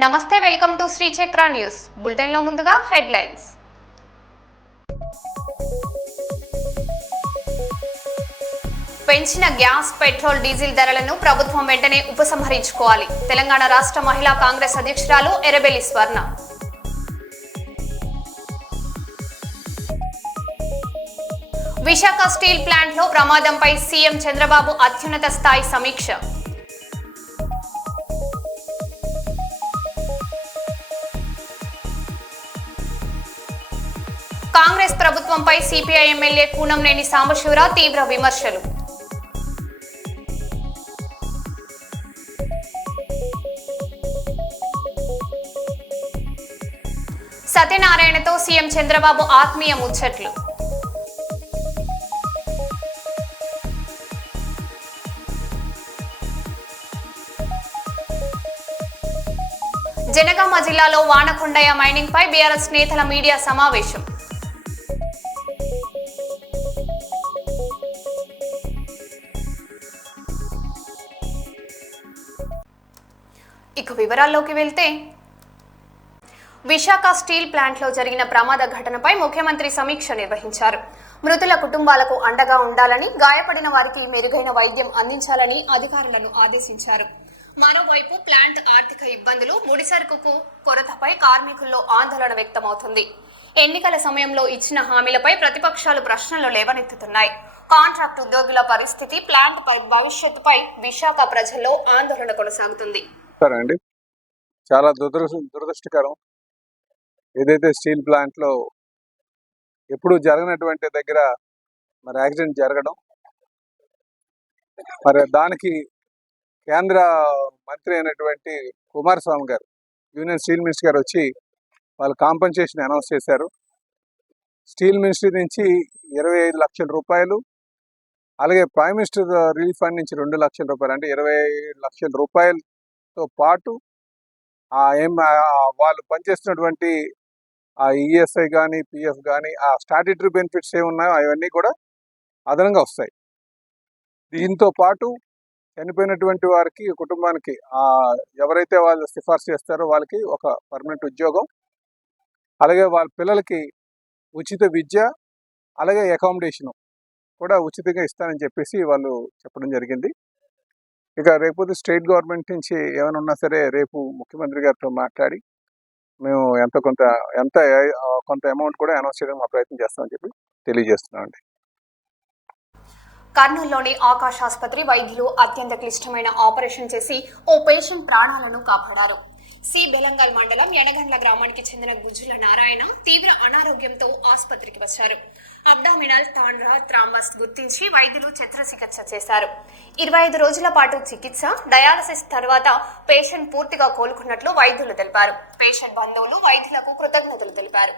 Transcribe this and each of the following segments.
నమస్తే, welcome to Shri చక్ర news bulletin లో ముందుగా హెడ్లైన్స్. పెంచిన గ్యాస్, పెట్రోల్, డీజిల్ ధరలను ప్రభుత్వం వెంటనే ఉపసంహరించుకోవాలి. తెలంగాణ రాష్ట్ర మహిళా కాంగ్రెస్ అధ్యక్షురాలు ఎర్రబెల్లి స్వర్ణ. విశాఖ స్టీల్ ప్లాంట్ లో ప్రమాదంపై సీఎం చంద్రబాబు అత్యున్నత స్థాయి సమీక్ష. కాంగ్రెస్ ప్రభుత్వంపై సిపిఐ ఎమ్మెల్యే కూనంనేని సాంబశివరావు తీవ్ర విమర్శలు. సత్యనారాయణతో సీఎం చంద్రబాబు ఆత్మీయ ముచ్చట్లు. జనగామ జిల్లాలో వానకొండయ్య మైనింగ్ పై బీఆర్ఎస్ నేతల మీడియా సమావేశం. ఇక వివరాల్లోకి వెళ్తే, విశాఖ స్టీల్ ప్లాంట్లో జరిగిన ప్రమాద ఘటనపై ముఖ్యమంత్రి సమీక్ష నిర్వహించారు. మృతుల కుటుంబాలకు అండగా ఉండాలని, గాయపడిన వారికి మెరుగైన వైద్యం అందించాలని అధికారులను ఆదేశించారు. మరోవైపు ప్లాంట్ ఆర్థిక ఇబ్బందులు, ముడిసరుకు కొరతపై కార్మికుల్లో ఆందోళన వ్యక్తమవుతుంది. ఎన్నికల సమయంలో ఇచ్చిన హామీలపై ప్రతిపక్షాలు ప్రశ్నలు లేవనెత్తుతున్నాయి. కాంట్రాక్ట్ ఉద్యోగుల పరిస్థితి, ప్లాంట్ పై భవిష్యత్తుపై విశాఖ ప్రజల్లో ఆందోళన కొనసాగుతుంది. అండి, చాలా దురదృష్టకరం. ఏదైతే స్టీల్ ప్లాంట్ లో ఎప్పుడు జరగనటువంటి దగ్గర మరి యాక్సిడెంట్ జరగడం, మరి దానికి కేంద్ర మంత్రి అయినటువంటి కుమారస్వామి గారు, యూనియన్ స్టీల్ మినిస్టర్ గారు వచ్చి వాళ్ళు కాంపెన్సేషన్ అనౌన్స్ చేశారు. స్టీల్ మినిస్ట్రీ నుంచి 25 లక్షల రూపాయలు, అలాగే ప్రైమ్ మినిస్టర్ రిలీఫ్ ఫండ్ నుంచి 2 లక్షల రూపాయలు, అంటే 20 లక్షల రూపాయలతో పాటు వాళ్ళు పనిచేస్తున్నటువంటి ఆ ఈఎస్ఐ కానీ, పిఎఫ్ కానీ, ఆ స్టాట్యూటరీ బెనిఫిట్స్ ఏమున్నాయో అవన్నీ కూడా అదనంగా వస్తాయి. దీంతో పాటు చనిపోయినటువంటి వారికి, కుటుంబానికి ఎవరైతే వాళ్ళు సిఫార్సు చేస్తారో వాళ్ళకి ఒక పర్మనెంట్ ఉద్యోగం, అలాగే వాళ్ళ పిల్లలకి ఉచిత విద్య, అలాగే అకామిడేషన్ కూడా ఉచితంగా ఇస్తానని చెప్పేసి వాళ్ళు చెప్పడం జరిగింది. ఇక రేపు స్టేట్ గవర్నమెంట్ నుంచి ఏమైనా ఉన్నా సరే రేపు ముఖ్యమంత్రి గారితో మాట్లాడి మేము కొంత అమౌంట్ కూడా అనౌన్స్ చేయడం మా ప్రయత్నం చేస్తామని చెప్పి తెలియజేస్తున్నామండి. కర్నూలులోని ఆకాశ్ ఆసుపత్రి వైద్యులు అత్యంత క్లిష్టమైన ఆపరేషన్ చేసి ఓ పేషెంట్ ప్రాణాలను కాపాడారు. సి బెలంగల్ మండలం ఎనగండ్ల గ్రామానికి చెందిన గుజ్జుల నారాయణ తీవ్ర అనారోగ్యంతో ఆసుపత్రికి వచ్చారు. అబ్డామినల్ తాండ్రా థ్రాంబస్ గుర్తించి వైద్యులు శస్త్రచికిత్స చేశారు. 25 రోజుల పాటు చికిత్స, డయాలసిస్ తర్వాత పేషెంట్ పూర్తిగా కోలుకున్నట్లు వైద్యులు తెలిపారు. పేషెంట్ బంధువులు వైద్యులకు కృతజ్ఞతలు తెలిపారు.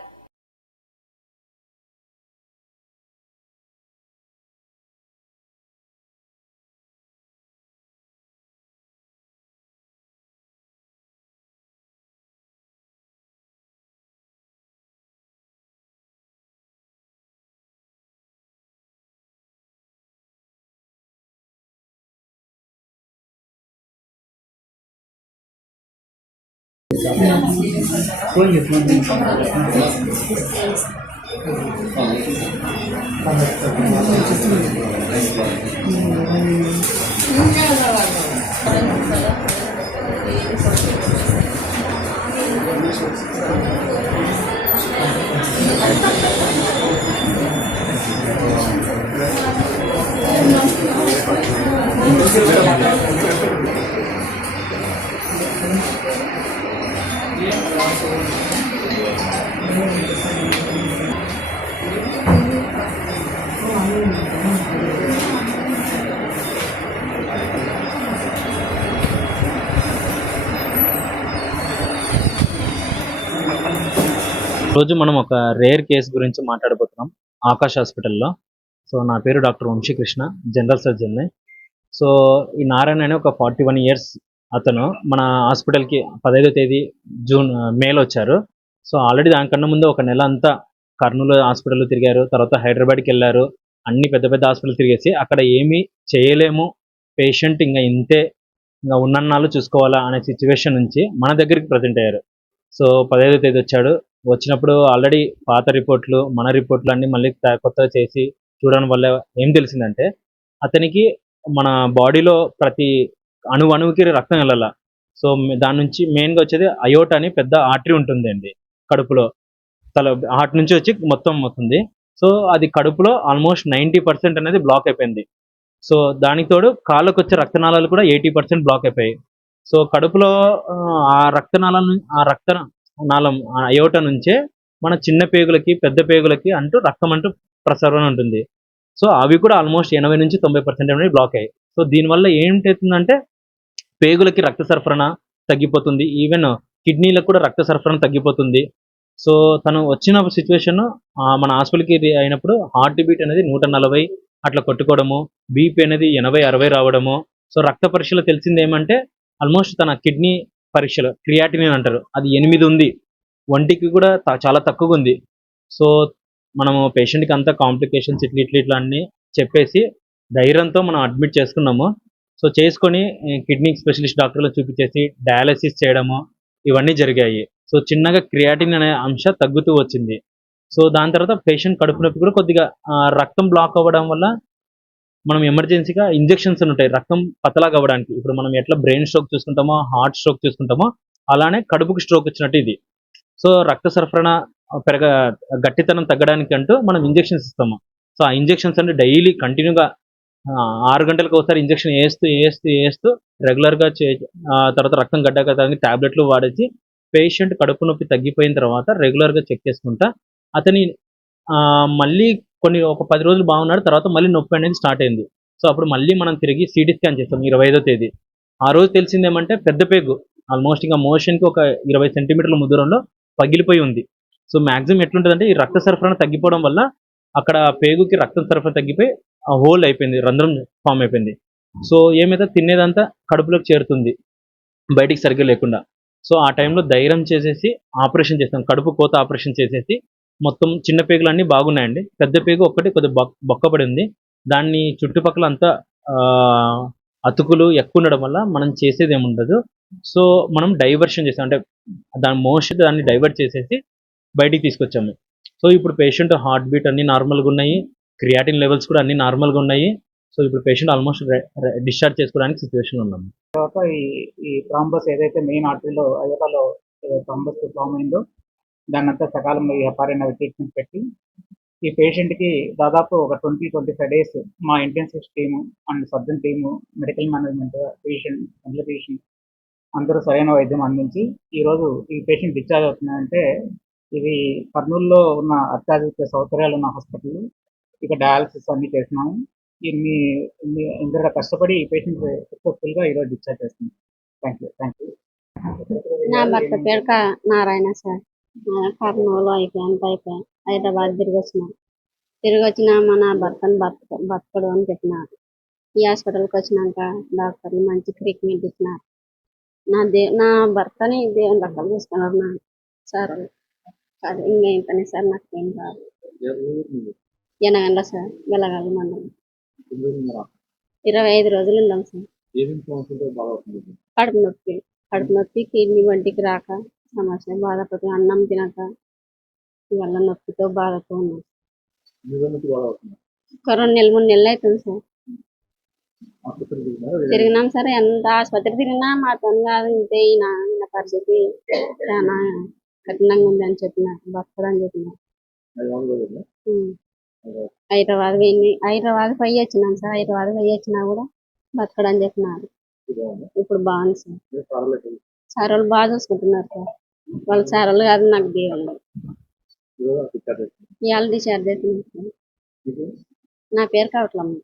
రోజు మనం ఒక రేర్ కేసు గురించి మాట్లాడబోతున్నాం ఆకాష్ హాస్పిటల్లో. సో నా పేరు డాక్టర్ వంశీకృష్ణ, జనరల్ సర్జన్ని. సో ఈ నారాయణ అనే ఒక 41 ఇయర్స్ అతను మన హాస్పిటల్కి 15వ తేదీ మేలో వచ్చారు. సో ఆల్రెడీ దానికన్నా ముందు ఒక నెల అంతా కర్నూలు హాస్పిటల్లో తిరిగారు, తర్వాత హైదరాబాద్కి వెళ్ళారు. అన్ని పెద్ద పెద్ద హాస్పిటల్ తిరిగేసి అక్కడ ఏమీ చేయలేము, పేషెంట్ ఇంకా ఇంతే ఇంకా ఉన్నన్నాళ్ళు చూసుకోవాలా అనే సిచ్యువేషన్ నుంచి మన దగ్గరికి ప్రజెంట్ అయ్యారు. సో 15వ తేదీ వచ్చాడు. వచ్చినప్పుడు ఆల్రెడీ పాత రిపోర్ట్లు, మన రిపోర్ట్లు అన్నీ మళ్ళీ కొత్తగా చేసి చూడడం వల్ల ఏం తెలిసిందంటే, అతనికి మన బాడీలో ప్రతి అణువుకి రక్తం వెళ్ళాల. సో దాని నుంచి మెయిన్గా వచ్చేది అయోటా అని పెద్ద ఆర్టరీ ఉంటుంది అండి కడుపులో. హార్ట్ నుంచి వచ్చి మొత్తం అవుతుంది. సో అది కడుపులో ఆల్మోస్ట్ 90% అనేది బ్లాక్ అయిపోయింది. సో దానికి తోడు కాళ్ళకు వచ్చే రక్తనాళాలు కూడా 80% బ్లాక్ అయిపోయాయి. సో కడుపులో ఆ రక్తనాళం అయోటా నుంచే మన చిన్న పేగులకి పెద్ద పేగులకి అంటూ రక్తం అంటూ ప్రసరణ ఉంటుంది. సో అవి కూడా ఆల్మోస్ట్ 80 నుంచి 90% అనేది బ్లాక్ అయ్యాయి. సో దీనివల్ల ఏంటవుతుందంటే పేగులకి రక్త సరఫరణ తగ్గిపోతుంది. ఈవెన్ కిడ్నీలకు కూడా రక్త సరఫరణ తగ్గిపోతుంది. సో తను వచ్చిన సిచ్యువేషన్ మన హాస్పిటల్కి అయినప్పుడు హార్ట్ బీట్ అనేది 140 అట్లా కొట్టుకోవడము, బీపీ అనేది 80-60 రావడము. సో రక్త పరీక్షలో తెలిసింది ఏమంటే ఆల్మోస్ట్ తన కిడ్నీ పరీక్షలు క్రియాటినిన్ అంటారు, అది 8 ఉంది. ఒంటికి కూడా చాలా తక్కువగా ఉంది. సో మనము పేషెంట్కి అంతా కాంప్లికేషన్స్ ఇట్లా అన్నీ చెప్పేసి ధైర్యంతో మనం అడ్మిట్ చేసుకున్నాము. సో చేసుకొని కిడ్నీ స్పెషలిస్ట్ డాక్టర్లు చూపించేసి డయాలసిస్ చేయడము ఇవన్నీ జరిగాయి. సో చిన్నగా క్రియాటిన్ అనే అంశ తగ్గుతూ వచ్చింది. సో దాని తర్వాత పేషెంట్ కడుపు నొప్పి కూడా కొద్దిగా రక్తం బ్లాక్ అవ్వడం వల్ల మనం ఎమర్జెన్సీగా ఇంజెక్షన్స్ ఉంటాయి రక్తం పతలాగా అవ్వడానికి. ఇప్పుడు మనం ఎట్లా బ్రెయిన్ స్ట్రోక్ చూసుకుంటామో, హార్ట్ స్ట్రోక్ చూసుకుంటామో, అలానే కడుపుకి స్ట్రోక్ వచ్చినట్టు ఇది. సో రక్త సరఫరణ గట్టితనం తగ్గడానికి అంటూ మనం ఇంజెక్షన్స్ ఇస్తాము. సో ఆ ఇంజెక్షన్స్ అంటే డైలీ కంటిన్యూగా 6 గంటలకు ఒకసారి ఇంజెక్షన్ వేస్తూ రెగ్యులర్గా తర్వాత రక్తం గడ్డకడానికి టాబ్లెట్లు వాడేసి పేషెంట్ కడుపు నొప్పి తగ్గిపోయిన తర్వాత రెగ్యులర్గా చెక్ చేసుకుంటా అతని మళ్ళీ ఒక 10 రోజులు బాగున్నాడు. తర్వాత మళ్ళీ నొప్పి అనేది స్టార్ట్ అయింది. సో అప్పుడు మళ్ళీ మనం తిరిగి సిటీ స్కాన్ చేస్తాం 25వ తేదీ. ఆ రోజు తెలిసింది ఏమంటే పెద్ద పేగు ఆల్మోస్ట్ ఇంకా మోషన్కి ఒక 20 సెంటీమీటర్ల దూరంలో పగిలిపోయి ఉంది. సో మ్యాక్సిమం ఎట్లుంటుందంటే ఈ రక్త సరఫరణ తగ్గిపోవడం వల్ల అక్కడ పేగుకి రక్తం సరఫరా తగ్గిపోయి హోల్ అయిపోయింది, రంధ్రం ఫామ్ అయిపోయింది. సో ఏమైతే తినేదంతా కడుపులోకి చేరుతుంది బయటికి సరిగ్గా లేకుండా. సో ఆ టైంలో ధైర్యం చేసేసి ఆపరేషన్ చేస్తాం, కడుపు కోత ఆపరేషన్ చేసేసి మొత్తం చిన్న పేగులు అన్నీ బాగున్నాయండి. పెద్ద పేగు ఒక్కటి కొద్దిగా బొక్కపడి ఉంది. దాన్ని చుట్టుపక్కల అంతా అతుకులు ఎక్కువ ఉండడం వల్ల మనం చేసేది ఏముండదు. సో మనం డైవర్షన్ చేస్తాం, అంటే దాన్ని డైవర్ట్ చేసేసి బయటికి తీసుకొచ్చాము. సో ఇప్పుడు పేషెంట్ హార్ట్ బీట్ అన్ని నార్మల్గా ఉన్నాయి, క్రియాటిన్ లెవెల్స్ కూడా అన్ని నార్మల్గా ఉన్నాయి. సో ఇప్పుడు పేషెంట్ ఆల్మోస్ట్ డిశ్చార్జ్ చేసుకోవడానికి సిచ్యువేషన్ ఉన్నాము. తర్వాత ఈ థ్రాంబస్ ఏదైతే మెయిన్ ఆర్టరీలో అయోటాలో థ్రాంబస్ ఫామ్ అయిందో దాన్ని అంతా సకాలంలో ఎఫ్ఆర్ఎన్ ట్రీట్మెంట్ పెట్టి ఈ పేషెంట్కి దాదాపు ఒక 20-25 days మా intensive team and surgeon team, medical management, physician అందరూ సరైన వైద్యం అందించి ఈరోజు ఈ పేషెంట్ డిశ్చార్జ్ అవుతున్నాయంటే ఇది కర్నూలులో ఉన్న అత్యాధునిక సౌకర్యాలు ఉన్న హాస్పిటల్. ఇక డయాలసిస్ అన్ని చేస్తున్నాము. ఇందరూ కష్టపడి ఈ పేషెంట్ సక్సెస్ఫుల్గా ఈరోజు డిశ్చార్జ్ చేస్తున్నాం. Thank you. నా భర్త పేరు నారాయణ సార్. కర్నూలు అయిపోయాను. హైదరాబాద్ తిరిగి వచ్చిన మన భర్తను బతకడు అని చెప్పినారు. ఈ హాస్పిటల్కి వచ్చినాక డాక్టర్లు మంచి ట్రీట్మెంట్ ఇచ్చినారు. నా భర్తని దేవుని రకాలు చూసుకున్నారు నా సార్. కాదు ఇంకా ఏంటనే సార్ నాకు ఏం కాదు. ఎనగండ్ల సార్, వెలగాలి మండలం. 25 రోజులు ఉన్నాం సార్. కడుపు నొప్పి కిడ్నీ వంటికి రాక సమస్య బాధపడుతుంది. అన్నం తినక ఇవల్ల నొప్పితో బాధతో ఉన్నాం. ఒక 2 నెలలు 3 నెలలు అవుతుంది సార్. తిరిగినాం సార్, ఎంత ఆసుపత్రి తిరిగినా మాతో కాదు. ఇంతే ఈయన పరిస్థితి చాలా కఠినంగా ఉంది అని చెప్పినారు, బతకడని చెప్పినారు. హైదరాబాద్ పోయి వచ్చినాం సార్. హైదరాబాద్ పోయి వచ్చినా కూడా బతకడని చెప్పినారు. ఇప్పుడు బాగుంది సార్. సార్ వాళ్ళు బాగా చూసుకుంటున్నారు సార్. వాళ్ళు సార్ వాళ్ళు కాదు, నాకు దేవుళ్ళు. ఇవాళ డిశ్చార్జ్ అవుతున్నాం సార్. నా పేరు కావట్లమ్మ.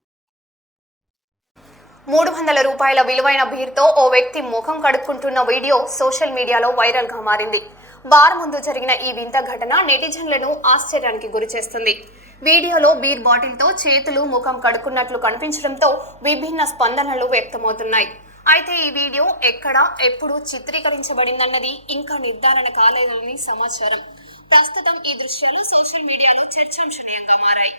300 రూపాయల విలువైన బీర్తో ఓ వ్యక్తి ముఖం కడుక్కుంటున్న వీడియో సోషల్ మీడియాలో వైరల్ గా మారింది. బార్ ముందు జరిగిన ఈ వింత ఘటన నెటిజన్లను ఆశ్చర్యానికి గురిచేస్తుంది. వీడియోలో బీర్ బాటిల్తో చేతులు ముఖం కడుక్కున్నట్లు కనిపించడంతో విభిన్న స్పందనలు వ్యక్తమవుతున్నాయి. అయితే ఈ వీడియో ఎక్కడ ఎప్పుడు చిత్రీకరించబడిందన్నది ఇంకా నిర్ధారణ కాలేదని సమాచారం. ప్రస్తుతం ఈ దృశ్యాలు సోషల్ మీడియాలో చర్చాంశనీయంగా మారాయి.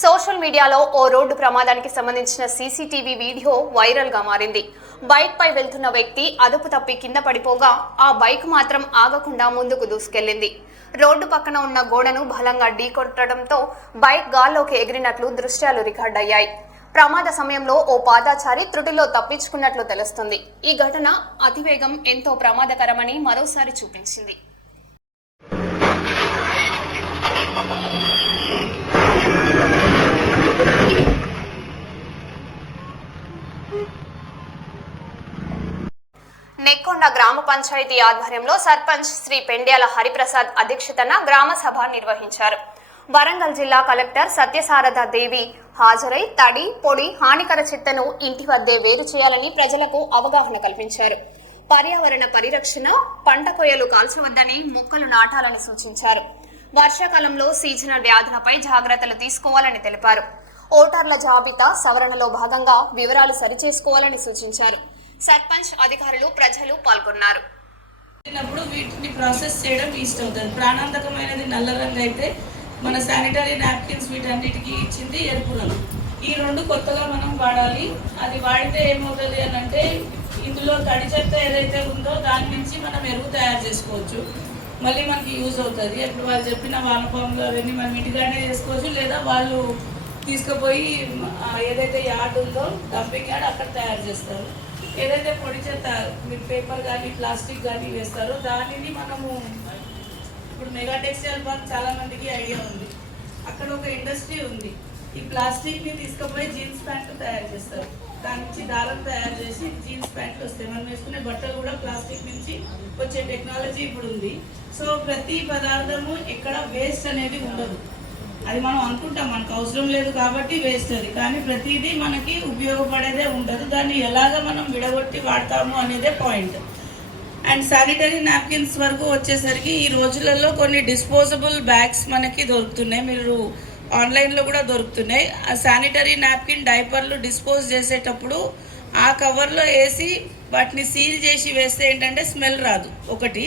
సోషల్ మీడియాలో ఓ రోడ్డు ప్రమాదానికి సంబంధించిన సీసీటీవీ వీడియో వైరల్ గా మారింది. బైక్ పై వెళ్తున్న వ్యక్తి అదుపు తప్పి కింద పడిపోగా ఆ బైక్ మాత్రం ఆగకుండా ముందుకు దూసుకెళ్లింది. రోడ్డు పక్కన ఉన్న గోడను బలంగా ఢీకొట్టడంతో బైక్ గాల్లోకి ఎగిరినట్లు దృశ్యాలు రికార్డయ్యాయి. ప్రమాద సమయంలో ఓ పాదాచారి త్రుటిలో తప్పించుకున్నట్లు తెలుస్తుంది. ఈ ఘటన అతివేగం ఎంతో ప్రమాదకరమని మరోసారి చూపించింది. నెక్కొండ గ్రామ పంచాయతీ ఆధ్వర్యంలో సర్పంచ్ శ్రీ పెండ్యాల హరిప్రసాద్ అధ్యక్షతన గ్రామ సభ నిర్వహించారు. వరంగల్ జిల్లా కలెక్టర్ సత్యసారథ దేవి హాజరై తడి, పొడి, హానికర చెత్తను ఇంటి వద్దే వేరు చేయాలని ప్రజలకు అవగాహన కల్పించారు. పర్యావరణ పరిరక్షణ, పంట కొయ్యలు కాల్చవద్దని, మొక్కలు నాటాలని సూచించారు. వర్షాకాలంలో సీజనల్ వ్యాధులపై జాగ్రత్తలు తీసుకోవాలని తెలిపారు. ఓటర్ల జాబితా సవరణలో భాగంగా వివరాలు సరిచేసుకోవాలని సూచించారు. సర్పంచ్, అధికారులు, ప్రజలు పాల్గొన్నారు. వీటిని ప్రాసెస్ చేయడం ఈస్ట్ అవుతుంది. ప్రాణాంతకమైనది నల్ల రంగు అయితే మన శానిటరీ నాప్కిన్స్ వీటన్నిటికీ ఇచ్చింది ఎరుపు రంగు. ఈ రెండు కొత్తగా మనం వాడాలి. అది వాడితే ఏమవుతుంది అని అంటే ఇందులో తడి చెత్త ఏదైతే ఉందో దాని నుంచి మనం ఎరువు తయారు చేసుకోవచ్చు. మళ్ళీ మనకి యూజ్ అవుతుంది. ఇప్పుడు వాళ్ళు చెప్పిన వానపాములు అవన్నీ మనం ఇంటికాడే చేసుకోవచ్చు, లేదా వాళ్ళు తీసుకుపోయి ఏదైతే యార్డ్ ఉందో డంపింగ్ యార్డ్ అక్కడ తయారు చేస్తారు. ఏదైతే పొడి చెత్త మీరు పేపర్ కానీ ప్లాస్టిక్ కానీ వేస్తారో దానిని మనము ఇప్పుడు మెగా టెక్స్టైల్ పార్క్ చాలా మందికి ఐడియా ఉంది. అక్కడ ఒక ఇండస్ట్రీ ఉంది. ఈ ప్లాస్టిక్ని తీసుకుపోయి జీన్స్ ప్యాంట్లు తయారు చేస్తారు. దాని నుంచి దారం తయారు చేసి జీన్స్ ప్యాంట్లు వస్తాయి. మనం వేసుకునే బట్టలు కూడా ప్లాస్టిక్ నుంచి వచ్చే టెక్నాలజీ ఇప్పుడు ఉంది. సో ప్రతి పదార్థము ఎక్కడ వేస్ట్ అనేది ఉండదు. అది మనం అనుకుంటాం మనకు అవసరం లేదు కాబట్టి వేస్ట్ అది, కానీ ప్రతిదీ మనకి ఉపయోగపడేదే ఉండదు. దాన్ని ఎలాగ మనం విడగొట్టి వాడతాము అనేదే పాయింట్. అండ్ శానిటరీ నాప్కిన్స్ వరకు వచ్చేసరికి ఈ రోజులలో కొన్ని డిస్పోజబుల్ బ్యాగ్స్ మనకి దొరుకుతున్నాయి. మీరు ఆన్లైన్లో కూడా దొరుకుతున్నాయి. ఆ శానిటరీ నాప్కిన్ డైపర్లు డిస్పోజ్ చేసేటప్పుడు ఆ కవర్లో వేసి వాటిని సీల్ చేసి వేస్తే ఏంటంటే స్మెల్ రాదు ఒకటి.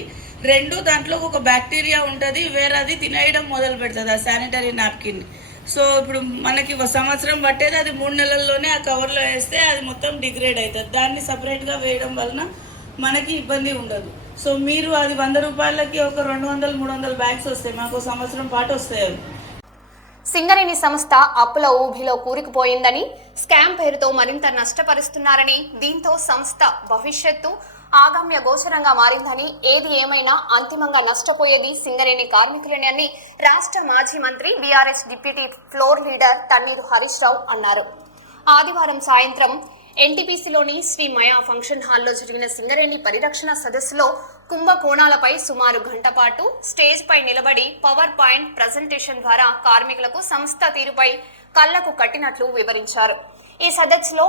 రెండు, దాంట్లో ఒక బ్యాక్టీరియా ఉంటుంది, వేరేది తినేయడం మొదలు పెడుతుంది ఆ శానిటరీ నాప్కిన్. సో ఇప్పుడు మనకి ఒక సంవత్సరం పట్టేది అది 3 నెలల్లోనే ఆ కవర్లో వేస్తే అది మొత్తం డిగ్రేడ్ అవుతుంది. దాన్ని సపరేట్గా వేయడం వలన మనకి ఇబ్బంది ఉండదు. సో మీరు అది 100 రూపాయలకి ఒక 200-300 బ్యాగ్స్ వస్తాయి, మాకు సంవత్సరం పాటు వస్తాయి అవి. సింగరేణి సంస్థ అప్పుల ఊబిలో కూరుకుపోయిందని, స్కామ్ పేరుతో మరింత నష్టపరుస్తున్నారని, దీంతో సంస్థ భవిష్యత్తు ఆగమ్య గోచరంగా మారిందని, ఏది ఏమైనా అంతిమంగా నష్టపోయేది సింగరేణి కార్మికులని రాష్ట్ర మాజీ మంత్రి BRS deputy floor leader Thanneeru Harish Rao అన్నారు. ఆదివారం సాయంత్రం ఎన్టీపీసీలోని శ్రీ మయా ఫంక్షన్ హాల్లో జరిగిన సింగరేణి పరిరక్షణ సదస్సులో కుంభకోణాలపై సుమారు గంట పాటు స్టేజ్ పై నిలబడి పవర్ పాయింట్ ప్రజెంటేషన్ ద్వారా కార్మికులకు సంస్థ తీరుపై కళ్లకు కట్టినట్లు వివరించారు. ఈ సదస్సులో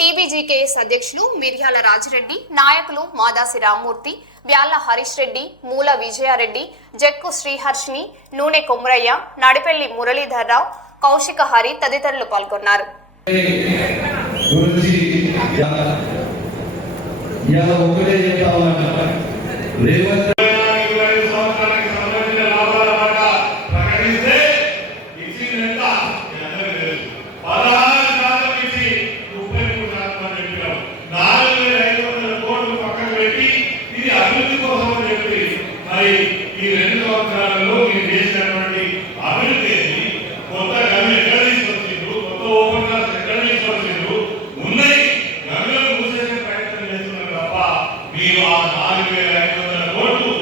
టీబీజీకేఎస్ అధ్యక్షులు మిర్యాల రాజిరెడ్డి, నాయకులు మాదాసి రామ్మూర్తి, బ్యాళ్ల హరీష్ రెడ్డి, మూల విజయారెడ్డి, జక్కు శ్రీహర్షిని, నూనె కొమ్రయ్య, నడిపెల్లి మురళీధర్రావు, కౌశిక హరి తదితరులు పాల్గొన్నారు. ఈ 2 సంవత్సరాలలో మీరు చేసినటువంటి అభివృద్ధిని కొత్తగా ఎక్కడ తీసుకొచ్చిండ్రు, కొత్త ఓపెన్ క్లాస్ ఎక్కడ తీసుకొచ్చిండ్రు, ఉన్నాయి గనులను మూసేసే ప్రయత్నం చేస్తున్నారు తప్ప మీరు ఆ 4,500 కోట్లు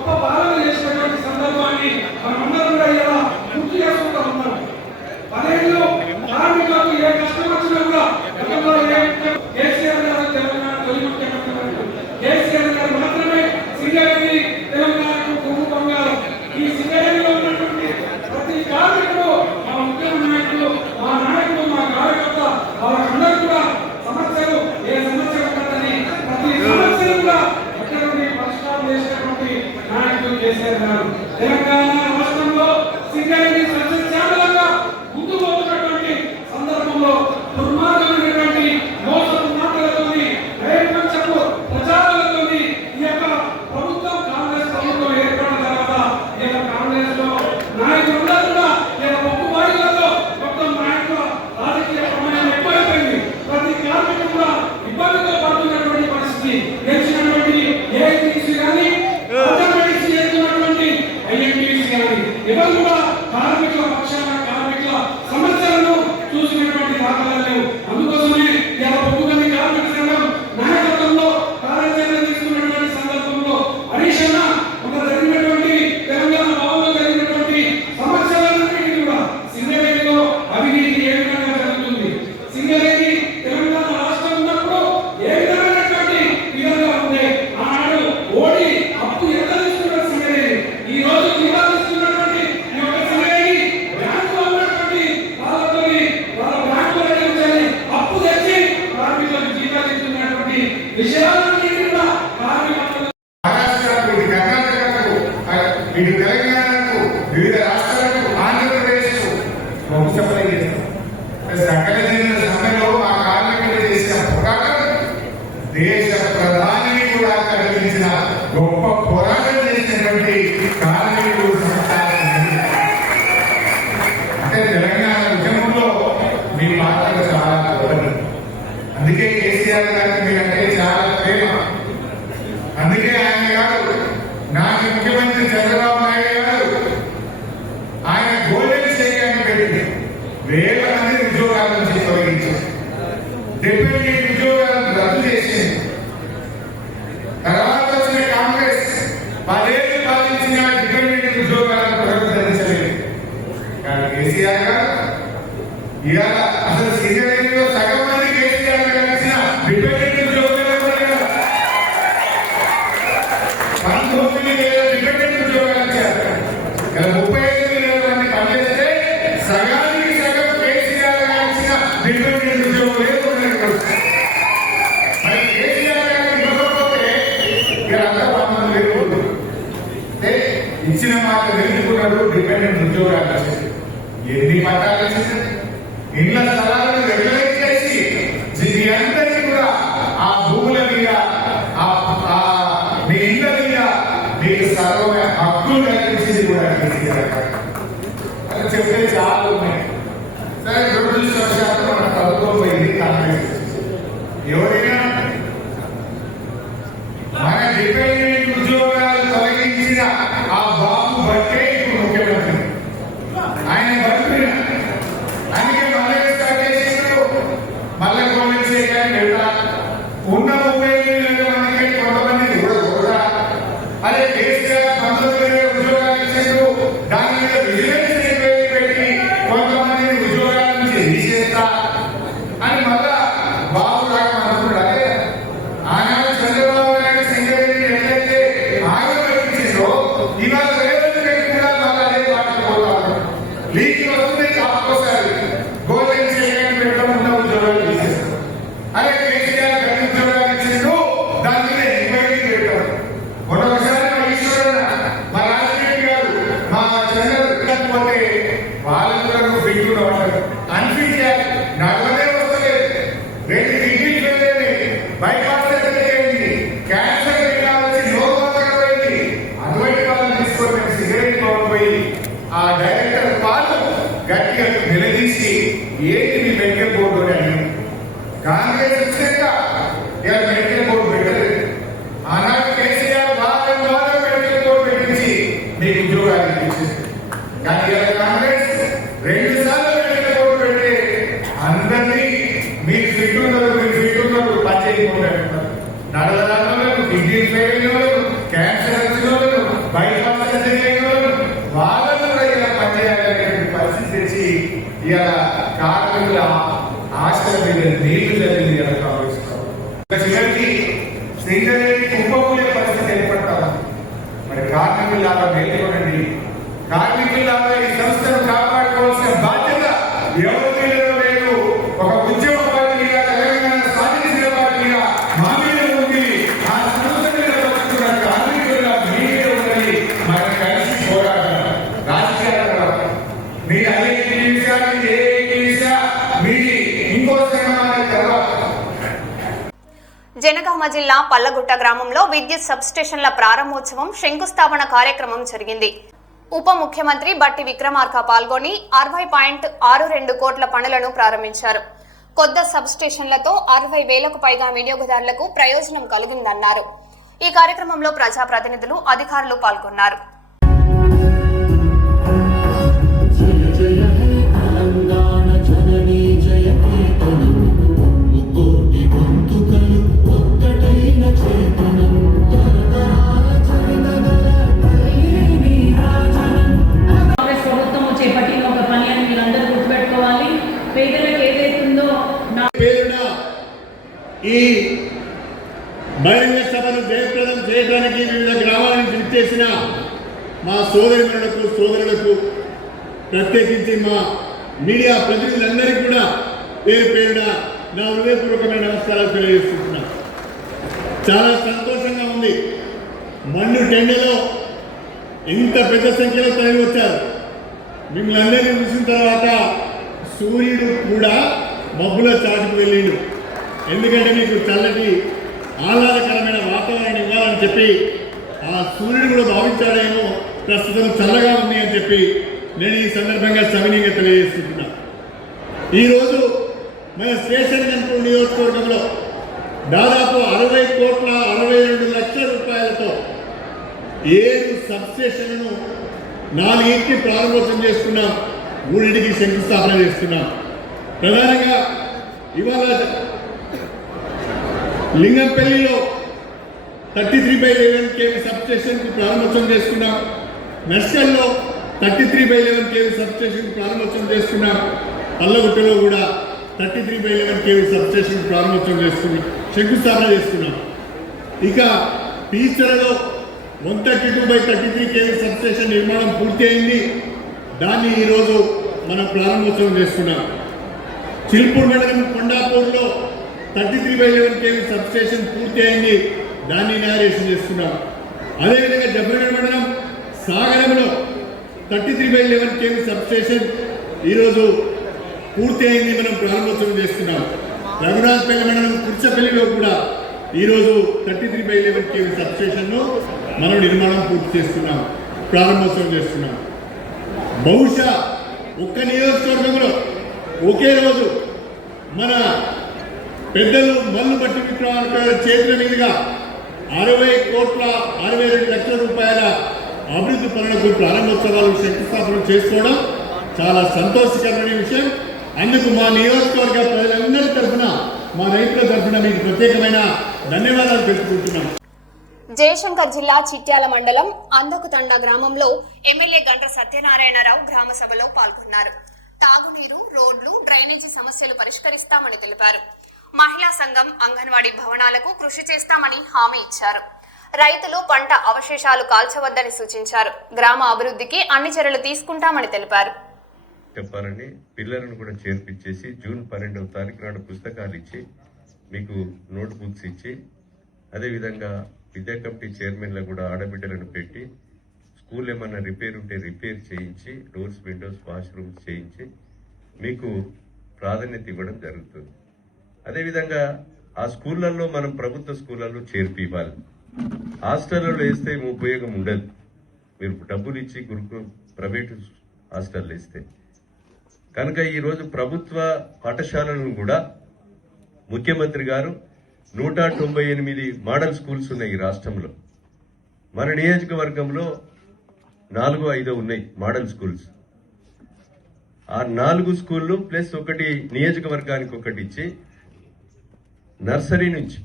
గొప్ప పాలన చేసినటువంటి సందర్భాన్ని మనమందరం కూడా ఇలా గుర్తు చేసుకుంటూ ఉన్నాం. 10 ఏళ్ళు కార్మికులకు ఏ కష్టం వచ్చినా కూడా గతంలో కేసీఆర్ గారు తెలంగాణ తొలి ముఖ్యమంత్రి కేసీఆర్ గారు మాత్రమే సింగరేణి తెలంగాణకు కొమ్ము బంగారం. ఈ సింగరేణిలో ఉన్నటువంటి ప్రతి కార్మికుడు మా ముఖ్య నాయకుడు, మా నాయకుడు, మా కార్యకర్త వాళ్ళందరూ కూడా సమస్యలు ఏ సమస్య ఉంటుందని ప్రతి సమస్యలు కూడా ఇక్కడ నుండి పరిష్కారం చేసినటువంటి నాయకులు కేసీఆర్ గారు. తెలంగాణ రాష్ట్రంలో సింగరేణి సస్యశ్యామలంగా ముందు పోతున్నటువంటి సందర్భంలో దుర్మార్గమైనటువంటి మోసపు మాటలతోని రేపంచపు ప్రచారాలతోని ఈ యొక్క ప్రభుత్వం కాంగ్రెస్ ప్రభుత్వం ఏర్పడిన తర్వాత ఈ యొక్క కాంగ్రెస్ లో నాయకులందరూ కూడా ఈ యొక్క మొక్కుబాయిలలో మొత్తం నాయకుల రాజకీయ ప్రమాణం ఎక్కువైపోయింది. ప్రతి కార్మికుడు కూడా ఇబ్బందితో పడుతున్నటువంటి పరిస్థితి. గెలిచినటువంటి ఏఐటీసీ కానీ ఆంధ్రప్రదేశ్ చేస్తున్నటువంటి ఐఎన్టీసీ కానీ ఎవరు కూడా కార్మికుల పక్షాన కార్మికుల సమస్యలను చూసినటువంటి దాఖలాలు లేవు. అందుకోసమే ఇలా ఒప్పుకొని కార్మిక సంఘం నాయకత్వంలో కార్యాచరణ తీసుకున్నటువంటి సందర్భంలో హరీష్ ఒక జరిగినటువంటి తెలంగాణ భవన్లో జరిగినటువంటి సమస్యలన్నింటినీ కూడా సింగరేణిలో అవినీతి ఏ విధంగా జరుగుతుంది, సింగరేణి తెలంగాణ రాష్ట్రం ఉన్నప్పుడు ఏ విధమైనటువంటి విధంగా ఉంది, ఆనాడు ఓడి అప్పు ఎంత తీసుకున్నారు సింగరేణి, ఈ రోజు తీసుకున్నటువంటి ఈ యొక్క సింగరేణి బ్యాంకులో ఉన్నటువంటి వాళ్ళతోని వాళ్ళ బ్యాంకుల నుంచి అప్పు తెచ్చి కార్మికులకు జీతాలు ఇస్తున్నటువంటి విషయాలన్నింటినీ కూడా కార్మికులు మహారాష్ట్రకు, ఇటు కర్ణాటకకు, ఇటు తెలంగాణకు, వివిధ రాష్ట్రాలకు, ఆంధ్రప్రదేశ్కు బహు సప్లై చేస్తారు. సకల జనుల సమ్మెలో ఆ కార్మికులు చేసిన పోరాటం దేశ ప్రధానిని కూడా కలిగించిన గొప్ప పోరాటం చేసినటువంటి కార్మికులు అంటే తెలంగాణ ఉద్యమంలో మీ పాత్ర చాలా గొప్పది. అందుకే కేసీఆర్ గారికి మీరంటే చాలా ప్రేమ. అందుకే ఆయన గారు నాకు ముఖ్యమంత్రి చంద్రబాబు నాయుడు గారు ఆయన గోల్డెన్ స్టేట్ అని పెట్టి వేల మంది ఉద్యోగాల నుంచి తొలగించారు. 70 ఉద్యోగాలను రద్దు చేసింది. తర్వాత వచ్చిన కాంగ్రెస్ 10 ఏళ్ళు పాలించిన 70 ఉద్యోగాలను పునరుద్ధరించలేదు. కానీ కేసీఆర్ గారు ఇవాళ అసలు సింగరేణిలో సగం మంది కేసీఆర్ కలిసిన 70 ఉద్యోగాలు కూడా 19,000 డిపెండెంట్ ఉద్యోగాలు ఇచ్చారు. ఇలా 35,000 మంది పనిచేస్తే సగానికి సగం కేసీఆర్ ఇచ్చిన డిపెండెంట్ ఉద్యోగులు మరి కేసీఆర్ గారికి ఇవ్వకపోతే ఇక్కడంతా 19,000 అంటే ఇచ్చిన మాట నిలుపుకున్నారు. డిపెండెంట్ ఉద్యోగాలు వచ్చేసి ఎన్ని పట్టాలు ఇచ్చేసి ఇళ్ల స్థలాలను రెగ్యులైజ్ చేసి మీ అందరికీ కూడా ఆ భూముల మీద మీ ఇళ్ల మీద మీకు సర్వ హక్కులు కల్పించింది కూడా కేసీఆర్ గారు. అది చెప్తే చాలా ఉన్నాయి. సరే దురదృష్టవశాత్తు మన ప్రభుత్వం పోయింది కాంగ్రెస్. ఎవరైనా మన డిపెండెంట్ ఉద్యోగాలు తొలగించిన ఆ బాబు బట్టే ఇప్పుడు ముఖ్యమంత్రి. ఆయన బట్టి అందుకే మళ్ళీ స్టార్ట్ చేసినప్పుడు మళ్ళీ గవర్నమెంట్ చేయడానికి వెళ్తా ఉన్న 30,000 మందికి కొంతమంది కూడా అదే కేసీఆర్ 19,000 ఉద్యోగాలు ఇచ్చారు. దాని మీద విజిలెన్స్ పెట్టి కొంతమంది ఉద్యోగాల నుంచి తీసేస్తా అని మళ్ళా బాబు రాక అనుకున్నాడు. అదే ఆనాడు చంద్రబాబు నాయుడు సింగరేణి ఎట్లయితే ఆగం పెట్టించిందో ఇవాళ రేవంత్ రెడ్డి కూడా మళ్ళీ అదే పాటలు పోతారు. లీక్ వస్తుంది కాకపోసారి గోల్డెన్ చేయడానికి పెట్టడం ఉన్న ఉద్యోగాలు తీసేస్తారు. అదే కేసీఆర్ గది ఉద్యోగాలు ఇచ్చిండు, దాని మీద ఎంక్వైరీ పెట్టారు. మరొకసారి మా ఈశ్వరన్న, మా రాజశేఖర్ గారు, మా చంద్రబాబు పోతే వాళ్ళందరూ ఫిట్ ఉంటారు. అన్ఫిట్ చేయాలి, నడవదే వస్తలేదు, 2 కిడ్నీలు ఫెయిల్ అయింది, బైపాస్ సర్జరీ అయింది, క్యాన్సర్ వచ్చి నోపోయింది. అటువంటి వాళ్ళని తీసుకొని మేము సిగరెట్ పోయి ఆ డైరెక్టర్ వాళ్ళు గట్టిగా నిలదీసి ఏంటి మీ మెడికల్ బోర్డు అని కాంగ్రెస్ వచ్చాక ఇలా మెడికల్ బోర్డు పెట్టలేదు. ఆనాడు కేసీఆర్ వారం మెడికల్ బోర్డు పెట్టించి మీకు ఉద్యోగాలు ఇప్పించింది. కానీ ఇలా కాంగ్రెస్ 2 సార్లు మెడికల్ బోర్డు పెట్టి అందరినీ మీకు ఫిట్ ఉన్నారు పనిచేయకుండా నడవడానికి కిడ్నీ ఫెయిల్, క్యాన్సర్ వచ్చిన ఇలా కార్మికుల ఆశల మీద నీళ్లు జరిగింది ఇలా కాంగ్రెస్ చివరికి సింగరేణికి ఉపకూలే పరిస్థితి ఏర్పడతా మరి కార్మికులాగా మేల్కొనండి. కార్మికులాగా ఈ సంస్థను కాపాడుకోవాల్సిన బాధ్యత ఎవరి మీద లేదు. ఒక ఉద్యమ పార్టీగా తెలంగాణ సాధించిన పార్టీగా మా మీద ఉంది. ఆ సంస్థ మీద బతుకున్న కార్మికులుగా మీ మీద ఉన్నది. మనం కలిసి పోరాడాలి. రాజకీయాలు మీ అన్నింటి విషయాలు ఏ మీది ఇంకో సంఘానికి తర్వాత జనగామ జిల్లా పల్లగుట్ట గ్రామంలో విద్యుత్ సబ్స్టేషన్ల ప్రారంభోత్సవం శంకుస్థాపన కార్యక్రమం జరిగింది. ఉప ముఖ్యమంత్రి బట్టి విక్రమార్క పాల్గొని 60.62 కోట్ల పనులను ప్రారంభించారు. కొత్త సబ్స్టేషన్లతో 60,000కు పైగా వినియోగదారులకు ప్రయోజనం కలిగిందన్నారు. ఈ కార్యక్రమంలో ప్రజాప్రతినిధులు, అధికారులు పాల్గొన్నారు. ఈ బహిరంగ సభను జయప్రదం చేయడానికి వివిధ గ్రామాల నుంచి విచ్చేసిన మా సోదరులకు ప్రత్యేకించి మా మీడియా ప్రతినిధులందరికీ కూడా పేరు పేరున నా హృదయపూర్వకమైన నమస్కారాలు తెలియజేస్తున్నాను. చాలా సంతోషంగా ఉంది. మండు టెండలో ఇంత పెద్ద సంఖ్యలో తరలి వచ్చారు. మిమ్మల్ని అందరినీ చూసిన తర్వాత సూర్యుడు కూడా మబ్బుల చాటుకు వెళ్ళిండు. ఎందుకంటే మీకు చల్లటి ఆహ్లాదకరమైన వాతావరణం ఇవ్వాలని చెప్పి ఆ సూర్యుడు కూడా భావించాడేమో ప్రస్తుతం చల్లగా ఉంది అని చెప్పి నేను ఈ సందర్భంగా సవినీయంగా తెలియజేస్తున్నా. ఈరోజు మన స్టేషన్ కంట్రోల్ నియోజకవర్గంలో దాదాపు 60,62 లక్షల రూపాయలతో 7 సబ్స్టేషన్లను 4 ప్రారంభోత్సవం చేసుకున్నాం. 3 శంకుస్థాపన చేస్తున్నాం. ప్రధానంగా ఇవాళ లింగంపల్లిలో 33/11 kV సబ్స్టేషన్కి ప్రారంభోత్సవం చేసుకున్నాం. నర్సల్లో 33/11 kV సబ్స్టేషన్ ప్రారంభోత్సవం చేసుకున్నాం. పల్లగుట్టలో కూడా 33/11 kV సబ్స్టేషన్ ప్రారంభోత్సవం చేసుకున్నాం, శంకుస్థాపన చేసుకున్నాం. ఇక పీచరలో 132/33 kV సబ్స్టేషన్ నిర్మాణం పూర్తి అయింది. దాన్ని ఈరోజు మనం ప్రారంభోత్సవం చేసుకున్నాం. చిల్పూర్ మండలం కొండాపూర్లో 33/11 kV సబ్స్టేషన్ పూర్తి అయింది. దాన్ని ఇనాగరేషన్ చేస్తున్నాం. అదేవిధంగా జబ్బరగఢ్ మండలం సాగరంలో 33/11 kV సబ్స్టేషన్ ఈరోజు పూర్తి అయింది, మనం ప్రారంభోత్సవం చేస్తున్నాం. రఘునాథపల్లి మండలం కుర్చపల్లిలో కూడా ఈరోజు 33/11 kV సబ్స్టేషన్ను మనం నిర్మాణం పూర్తి చేస్తున్నాం, ప్రారంభోత్సవం చేస్తున్నాం. బహుశా ఒక్క నియోజకవర్గంలో ఒకే రోజు మన పెద్దలు మల్లు బట్టి విక్రమార్క చేతుల మీదుగా 60,62 లక్షల రూపాయల అభివృద్ధి పనులకు ప్రారంభోత్సవాలు శంకుస్థాపన చేసుకోవడం చాలా సంతోషకరమైన విషయం. అందుకు మా నియోజకవర్గ ప్రజలందరి తరఫున, మా రైతుల తరఫున మీకు ప్రత్యేకమైన ధన్యవాదాలు తెలుపుకుంటున్నాం. జయశంకర్ జిల్లా చిట్యాల మండలం అందకుతండ గ్రామంలో ఎమ్మెల్యే గండ్ర సత్యనారాయణరావు గ్రామ సభలో పాల్గొన్నారు. తాగునీరు, రోడ్లు, డ్రైనేజీ సమస్యలు పరిష్కరిస్తామని తెలిపారు. మహిళా సంఘం, అంగన్వాడీ భవనాలకు కృషి చేస్తామని హామీ ఇచ్చారు. రైతులు పంట అవశేషాలు కాల్చవద్దని సూచించారు. గ్రామ అభివృద్ధికి అన్ని చర్యలు తీసుకుంటామని తెలిపారు. చెప్పాలని పిల్లలను కూడా చేర్పించేసి జూన్ 12వ తారీఖు నాడు పుస్తకాలు ఇచ్చి, మీకు నోట్ బుక్స్ ఇచ్చి, అదేవిధంగా విద్యా కమిటీ చైర్మన్లకు కూడా ఆడబిడ్డలను పెట్టి స్కూల్ ఏమన్నా రిపేర్ ఉంటే రిపేర్ చేయించి, డోర్స్, విండోస్, వాష్రూమ్స్ చేయించి మీకు ప్రాధాన్యత ఇవ్వడం జరుగుతుంది. అదేవిధంగా ఆ స్కూళ్ళల్లో మనం ప్రభుత్వ స్కూళ్ళల్లో చేర్పి ఇవ్వాలి. హాస్టల్లో వేస్తే ఉపయోగం ఉండదు. మీరు డబ్బులు ఇచ్చి గురుకుల ప్రైవేటు హాస్టల్లో వేస్తే కనుక ఈరోజు ప్రభుత్వ పాఠశాలలను కూడా ముఖ్యమంత్రి గారు 198 మోడల్ స్కూల్స్ ఉన్నాయి ఈ రాష్ట్రంలో. మన నియోజకవర్గంలో 4-5 ఉన్నాయి మోడల్ స్కూల్స్. ఆ 4 స్కూళ్ళు ప్లస్ ఒకటి నియోజకవర్గానికి ఒకటి ఇచ్చి, నర్సరీ నుంచి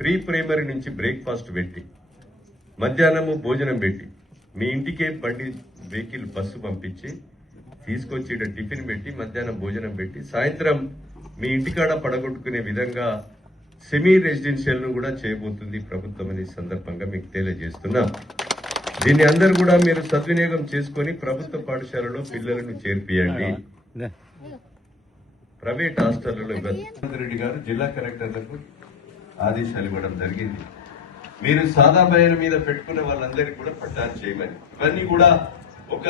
ప్రీ ప్రైమరీ నుంచి బ్రేక్ఫాస్ట్ పెట్టి, మధ్యాహ్నము భోజనం పెట్టి, మీ ఇంటికే బండి వెహికల్ బస్సు పంపించి తీసుకొచ్చి ఇక్కడ టిఫిన్ పెట్టి మధ్యాహ్నం భోజనం పెట్టి సాయంత్రం మీ ఇంటికాడ పడగొట్టుకునే విధంగా సెమీ రెసిడెన్షియల్ ను కూడా చేయబోతుంది ప్రభుత్వం అనే సందర్భంగా మీకు తెలియజేస్తున్నా. దీన్ని అందరూ కూడా మీరు సద్వినియోగం చేసుకుని ప్రభుత్వ పాఠశాలలో పిల్లలను చేర్పియండి. ప్రైవేట్ హాస్టళ్లలో రెడ్డి గారు జిల్లా కలెక్టర్లకు ఆదేశాలు ఇవ్వడం జరిగింది. మీరు సాదా బయలు మీద పెట్టుకున్న వాళ్ళందరికీ కూడా పట్టాలు చేయమని. ఇవన్నీ కూడా ఒక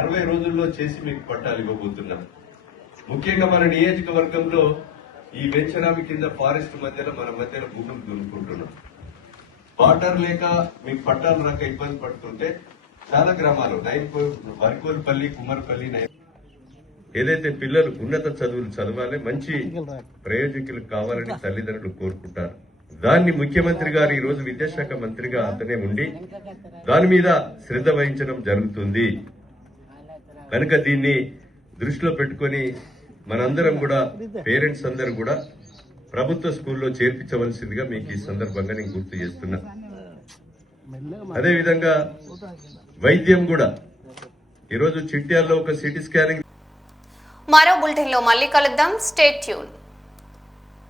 60 రోజుల్లో చేసి మీకు పట్టాలు ఇవ్వబోతున్నాం. ముఖ్యంగా మన నియోజకవర్గంలో ఈ వెంచరామి కింద ఫారెస్ట్ మధ్యలో మన మధ్యలో భూములు దున్నుకుంటున్నాం. వాటర్ లేక మీకు పట్టాలు రాక ఇబ్బంది పడుతుంటే చాలా గ్రామాలు వరికోల్పల్లి, కుమ్మరపల్లి, ఏదైతే పిల్లలు ఉన్నత చదువులు చదవాలి, మంచి ప్రయోజకులు కావాలని తల్లిదండ్రులు కోరుకుంటారు. దాన్ని ముఖ్యమంత్రి గారు ఈ రోజు విద్యాశాఖ మంత్రిగా అతనే ఉండి దాని మీద శ్రద్ధ వహించడం జరుగుతుంది. కనుక దీన్ని దృష్టిలో పెట్టుకుని మనందరం కూడా పేరెంట్స్ అందరూ కూడా ప్రభుత్వ స్కూల్లో చేర్పించవలసిందిగా మీకు ఈ సందర్భంగా నేను గుర్తు చేస్తున్నా. అదేవిధంగా వైద్యం కూడా ఈరోజు చిట్యాల్లో ఒక సిటీ స్కానింగ్. మరో బులెటిన్లో మళ్ళీ కలుద్దాం. Stay tune.